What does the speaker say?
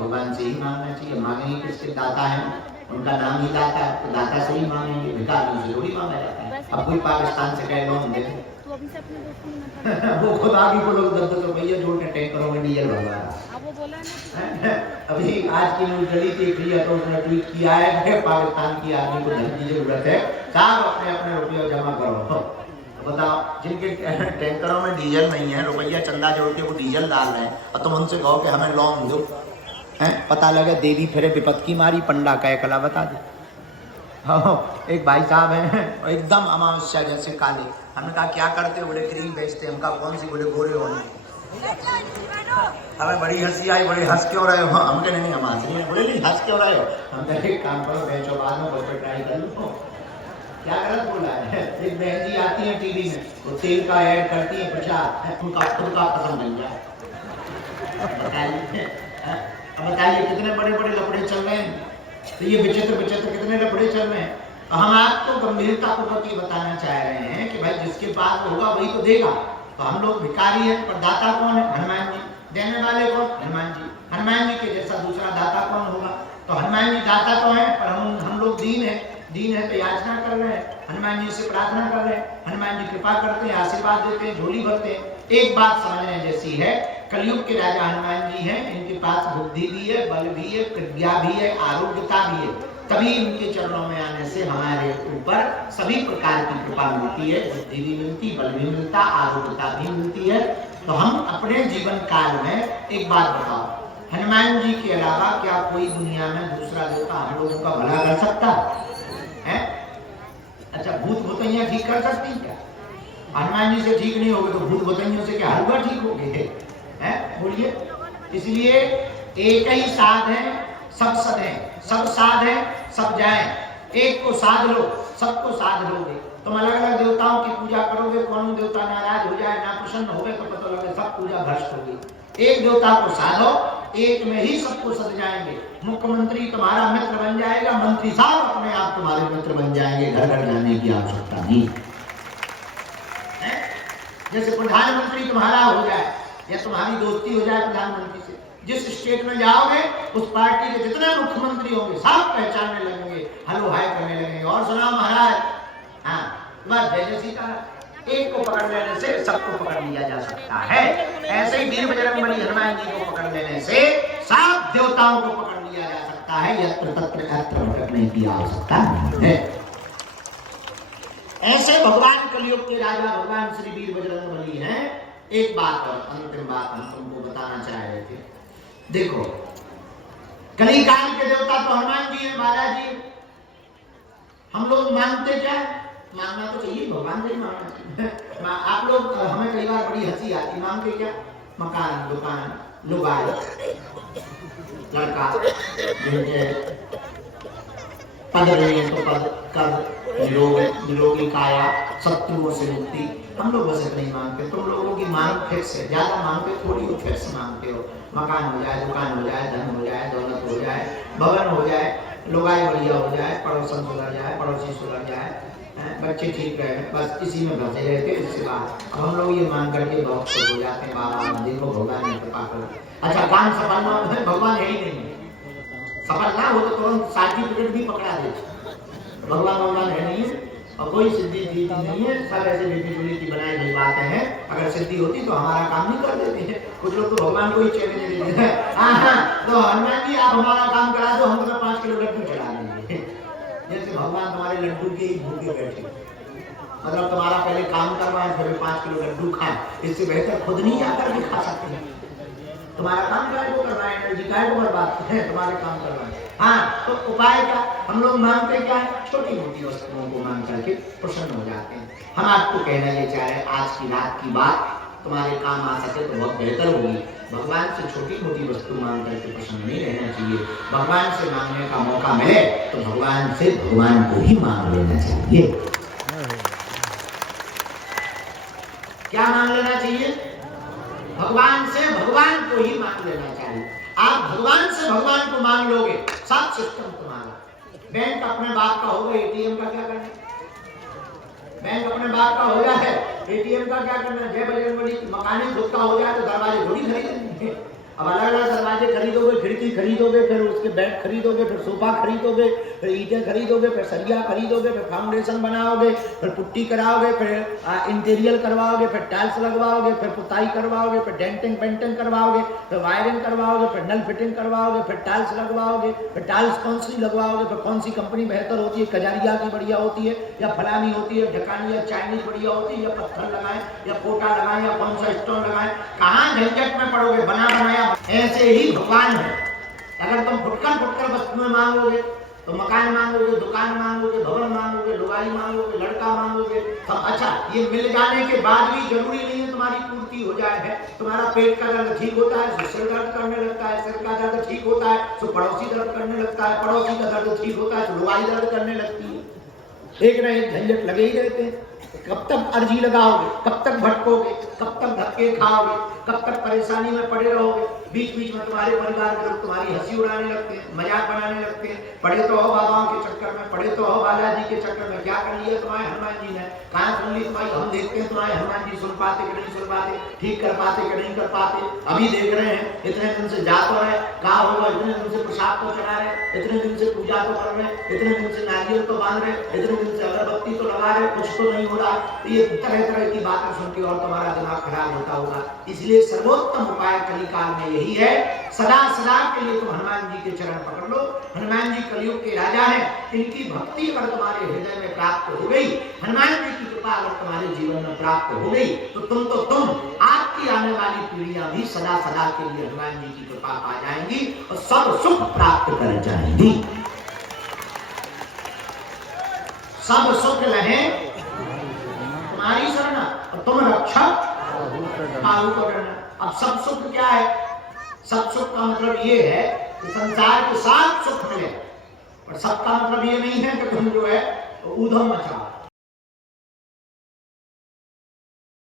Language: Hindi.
भगवान से ही मांगना चाहिए। मांगेंगे किससे? दाता है, उनका नाम ही दाता है, तो दाता से ही मांगेंगे, भिखारियों से थोड़ी मांगा जाता है। अब कोई पाकिस्तान से कहे लोन दे तो अभी से अपने दोस्तों ने मत वो खुद आगे को लोग 10-10 रुपये जोड़ के टैंकरों में डीजल भरवा रहा। अब वो बोला ना अभी आज की न्यूज चली थी, प्रिया तो उसने ट्वीट किया है कि पाकिस्तान की आर्मी को धन की जरूरत है, साहब अपने अपने रुपये जमा करो। बताओ, जिनके टैंकरों में डीजल नहीं है, रुपया चंदा जोड़ के वो डीजल डाल रहे हैं, और तुम उनसे कहो कि हमें लोन दो, हैं? पता लगे देवी फिर विपत की मारी, पंडा कह कला बता दे। हाँ, एक भाई साहब हैं एकदम अमावस्या जैसे काले, हमने कहा क्या करते हो? बोले क्रीम बेचते। हम कहा कौन सी? बोले गोरे होने। हमें बड़ी हंसी आई, बड़े हंस क्यों रहे हो? हम कहे नहीं हम हंस रहे हैं। बोले नहीं हंस क्यों रहे हो? हम कहे एक काम करो, बेचो बाद में बच्चों ट्राई कर लो। क्या गलत बोला है? एक बहन जी आती है टीवी में, वो तेल का ऐड करती है प्रचार, उनका खुद का पसंद बन जाए। बताइए कितने बड़े बड़े लफड़े चल रहे हैं। तो ये विचित्र विचित्र कितने लफड़े चल रहे हैं। हम आपको गंभीरता पूर्वक ये बताना चाह रहे हैं कि भाई जिसके पास होगा वही तो देगा। तो हम लोग भिखारी हैं, पर दाता कौन है? हनुमान जी। देने वाले कौन? हनुमान जी। हनुमान जी के जैसा दूसरा दाता कौन होगा? तो हनुमान जी दाता तो है, पर हम लोग दीन है। दीन है तो याचना कर रहे हैं, हनुमान जी से प्रार्थना कर रहे हैं, हनुमान जी कृपा करते हैं, आशीर्वाद देते हैं, झोली भरते हैं। एक बात समझने जैसी है, कलयुग के राजा हनुमान जी हैं, इनके पास बुद्धि भी है, बल भी है, प्रज्ञा भी है, आरोग्यता भी है। तभी इनके चरणों में आने से हमारे ऊपर सभी प्रकार की कृपा मिलती है, बुद्धि भी मिलती, बल भी मिलता, आरोग्यता भी मिलती है। तो हम अपने जीवन काल में एक बात बताओ, हनुमान जी के अलावा क्या कोई दुनिया में दूसरा देवता हम लोगों का भला कर सकता है? अच्छा, भूत भूतैया ठीक कर सकती क्या? हनुमान जी से ठीक नहीं होगे तो भूत भूतैयों से क्या हर बार ठीक हो गए? बोलिए। इसलिए एक ही साध है, सब सद है, सब साध है, सब जाए। एक को साध लो, सबको साध लोगे। तुम अलग अलग देवताओं की पूजा करोगे, कौन देवता नाराज हो जाए, ना प्रसन्न हो गए, तो पता लगे सब पूजा भ्रष्ट होगी। एक देवता को साधो, एक में ही सबको सद जाएंगे। मुख्यमंत्री तुम्हारा मित्र बन जाएगा, मंत्री साहब अपने आप तुम्हारे मित्र बन जाएंगे, घर घर जाने की आवश्यकता नहीं है। जैसे प्रधानमंत्री तुम्हारा हो जाए या तुम्हारी दोस्ती हो जाए प्रधानमंत्री से, जिस स्टेट में जाओगे उस पार्टी के जितने मुख्यमंत्री होंगे सब पहचानने लगेंगे, हेलो हाय करने लगेंगे, और सुना महाराज, हाँ बस जय सीता। एक को पकड़ लेने से सबको पकड़ लिया जा सकता है। ऐसे ही वीर बजरंगबली हनुमान जी को पकड़ लेने से सब देवताओं को पकड़ लिया जा सकता है। यत्र तत्र यत्र भटकने की आवश्यकता नहीं है। ऐसे भगवान कलयुग के राजा भगवान श्री वीर बजरंगबली हैं। एक बात और अंतिम बात हम तुमको बताना चाह रहे थे। देखो, कलिकाल के देवता तो हनुमान जी हैं, बालाजी। हम लोग मानते क्या? मानना तो चाहिए, भगवान से ही मानना चाहिए। आप लोग, हमें कई बार बड़ी हंसी आती, मानते क्या? मकान, दुकान, लुगाई, लड़का, जिनके पद रहे तो पद, कर, निरोगी काया, शत्रुओं से मुक्ति। हम लोग बस नहीं मांगते। तुम लोगों की मांग फिक्स है, ज्यादा मांगते थोड़ी हो, फिक्स मांगते हो। मकान हो जाए, दुकान हो जाए, धन हो जाए, दौलत हो जाए, भवन हो जाए, लुगाई बढ़िया हो जाए, पड़ोसन सुधर जाए, पड़ोसी सुधर जाए, बच्चे ठीक रहे, बस इसी में फंसे रहते। इसके बाद अब हम लोग ये मान करके बहुत हो जाते हैं, बाबा देखो भगवान ने कृपा कर। अच्छा, काम सफल ना हो, भगवान है ही नहीं। सफल ना हो तो तुरंत सर्टिफिकेट भी पकड़ा दे, भगवान है नहीं है और कोई सिद्धि नहीं है। सब ऐसे बेटी की बनाई गई बातें हैं। अगर सिद्धि होती तो हमारा काम नहीं कर देते हैं। कुछ लोग तो भगवान को ही चैलेंज देते हैं, तो हनुमान जी आप हमारा काम करा दो, हम 5 किलो लड्डू चढ़ा देंगे। जैसे भगवान तुम्हारे लड्डू के ही भूखे बैठे, मतलब तुम्हारा पहले काम करवाए फिर 5 किलो लड्डू खाए। इससे बेहतर खुद नहीं आकर के खा सकते हैं। तुम्हारा काम काय को करवाए, एनर्जी काय को बर्बाद है, तुम्हारे काम करवाए। हाँ, तो उपाय क्या? हम लोग मांगते क्या है? छोटी मोटी वस्तुओं को मांग करके प्रसन्न हो जाते हैं। हम आपको कहना ये चाह रहे, आज की रात की बात तुम्हारे काम आ सके तो बहुत बेहतर होगी। भगवान से छोटी मोटी वस्तु मांग करके प्रसन्न नहीं रहना चाहिए। भगवान से मांगने का मौका मिले तो भगवान से भगवान को ही मांग लेना चाहिए। क्या मांग लेना चाहिए? भगवान से भगवान को ही मांग लेना चाहिए। आप भगवान से भगवान को मांग लोगे, सब सिस्टम तुम्हारा। बैंक अपने बाप का होगा, एटीएम का क्या करना? बैंक अपने बाप का हो जाए, एटीएम का क्या करना? जय बजरंगबली, मकान खुद का हो जाए तो दरवाजे थोड़ी खरीदेंगे। अब अलग अलग दरवाजे खरीदोगे, खिड़की खरीदोगे, फिर उसके बेड खरीदोगे, फिर सोफा खरीदोगे, फिर ईंटें खरीदोगे, फिर सरिया खरीदोगे, फिर फाउंडेशन बनाओगे, फिर पुट्टी कराओगे, फिर इंटीरियर करवाओगे, फिर टाइल्स लगवाओगे, फिर पुताई करवाओगे, फिर डेंटिंग पेंटिंग करवाओगे, फिर वायरिंग करवाओगे, फिर नल फिटिंग करवाओगे, फिर टाइल्स लगवाओगे, फिर टाइल्स कौन सी लगवाओगे, फिर कौन सी कंपनी बेहतर होती है, कजारिया की बढ़िया होती है या फलानी होती है, ढकानी या चाइनीज बढ़िया होती है, या पत्थर लगाएं या पोटा लगाएं या कौन सा स्टोन लगाएं, कहाँ झंझट में पड़ोगे, बना बनाया। ऐसे ही भगवान है, अगर तुम फुटकर वस्तुएं मांगोगे तो मकान मांगोगे, दुकान मांगोगे, भवन मांगोगे, लुगाई मांगोगे, लड़का मांगोगे, तो अच्छा ये मिल जाने के बाद भी जरूरी नहीं है तुम्हारी पूर्ति हो जाए है। तुम्हारा पेट का दर्द ठीक होता है तो सिर दर्द करने लगता है, सिर का दर्द ठीक होता है तो पड़ोसी दर्द करने लगता है, पड़ोसी का दर्द ठीक होता है तो लुगाई दर्द करने लगती है। एक ना एक झंझट लगे ही रहते हैं। कब तक अर्जी लगाओगे, कब तक भटकोगे, कब तक धक्के खाओगे, कब तक परेशानी में पड़े रहोगे। बीच बीच में तुम्हारे परिवार के लोग तुम्हारी हंसी उड़ाने लगते हैं, मजाक बनाने लगते हैं। पढ़े तो हो बाबाओं के चक्कर में, पढ़े तो हो बालाजी के चक्कर में, क्या कर लिया तुम्हारे हनुमान जी ने, कहाँ सुन ली तुम्हारी। हम देखते हैं तुम्हारे हनुमान जी सुन पाते कि नहीं सुन पाते, ठीक कर पाते कि नहीं कर पाते। अभी देख रहे हैं इतने दिन से जा तो रहे, कहा होगा इतने दिन से प्रसाद तो चढ़ा रहे, इतने दिन से पूजा तो कर रहे, इतने दिन से नारियल तो बांध रहे, इतने दिन से अगरबत्ती तो लगा रहे, कुछ तो नहीं हो रहा। तो ये तरह तरह की बातें सुन के और तुम्हारा दिमाग खराब होता होगा। इसलिए सर्वोत्तम उपाय कलिकाल में यही है, सदा सदा के लिए तुम हनुमान जी के चरण पकड़ लो। हनुमान जी कलयुग के राजा हैं, इनकी भक्ति अगर तुम्हारे हृदय में प्राप्त हो गई, हनुमान जी की कृपा अगर तुम्हारे जीवन में प्राप्त हो गई, तो तुम आपकी आने वाली पीढ़ियां भी सदा सदा के लिए हनुमान जी की कृपा पा जाएंगी और सब सुख प्राप्त कर जाएंगी। सब सुख रहे तुम्हारी शरण और तुम रक्षक काहू को डरना। अब सब सुख क्या है? सब सुख का मतलब ये है कि संसार के साथ सुख मिले, और सबका मतलब ये नहीं है कि तुम जो है ऊधम मचाओ।